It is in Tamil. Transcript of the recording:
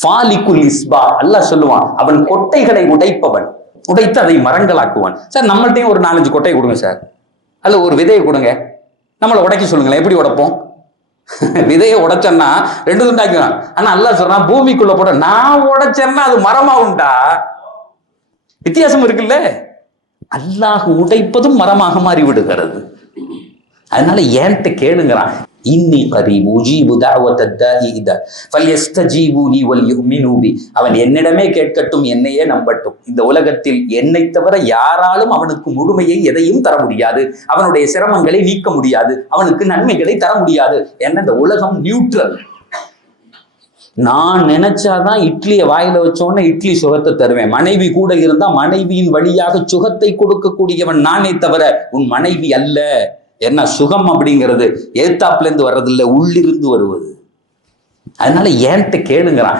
ஃபாலிக்குல் இஸ்பா அல்லாஹ் சொல்லுவான் அவன் கொட்டைகளை உடைப்பவன் உடைத்து அதை மரங்களாக்குவான். சார் நம்மள்ட்டையும் ஒரு நாலஞ்சு கொட்டையை கொடுங்க சார். அல்ல ஒரு விதையை கொடுங்க. நம்மளை உடைக்க சொல்லுங்களேன் எப்படி உடைப்போம்? விதையை உடைச்சேன்னா ரெண்டு துண்டாக்குவான் ஆனா அல்லாஹ் சொல்றான் பூமிக்குள்ள போட நான் உடைச்சேன்னா அது மரமாகும்டா வித்தியாசம் இருக்குல்ல? அல்லாஹ் உடைப்பதும் மரமாக மாறி விடுகிறது அதனால ஏன்ட்ட கேளுங்கிறான். இன்னி கரீப் உஜீபு தாவத்த தாஇ இதா ஃபல்யஸ்தஜீபு வல் யுமினு அவன் என்னிடமே கேட்கட்டும் என்னையே நம்பட்டும். இந்த உலகத்தில் என்னை தவிர யாராலும் அவனுக்கு முழுமையை எதையும் தர முடியாது. அவனுடைய சிரமங்களை நீக்க முடியாது. அவனுக்கு நன்மைகளை தர முடியாது. என்ன இந்த உலகம் நியூட்ரல் நான் நினைச்சாதான் இட்லியை வாயில வச்சோன்னே இட்லி சுகத்தை தருவேன். மனைவி கூட இருந்தா மனைவியின் வழியாக சுகத்தை கொடுக்கக்கூடியவன் நானே தவிர உன் மனைவி அல்ல. என்ன சுகம் அப்படிங்கிறது எழுத்தாப்புலேருந்து வர்றதில்லை உள்ளிருந்து வருவது. அதனால ஏன்ட்ட கேளுங்கிறான்.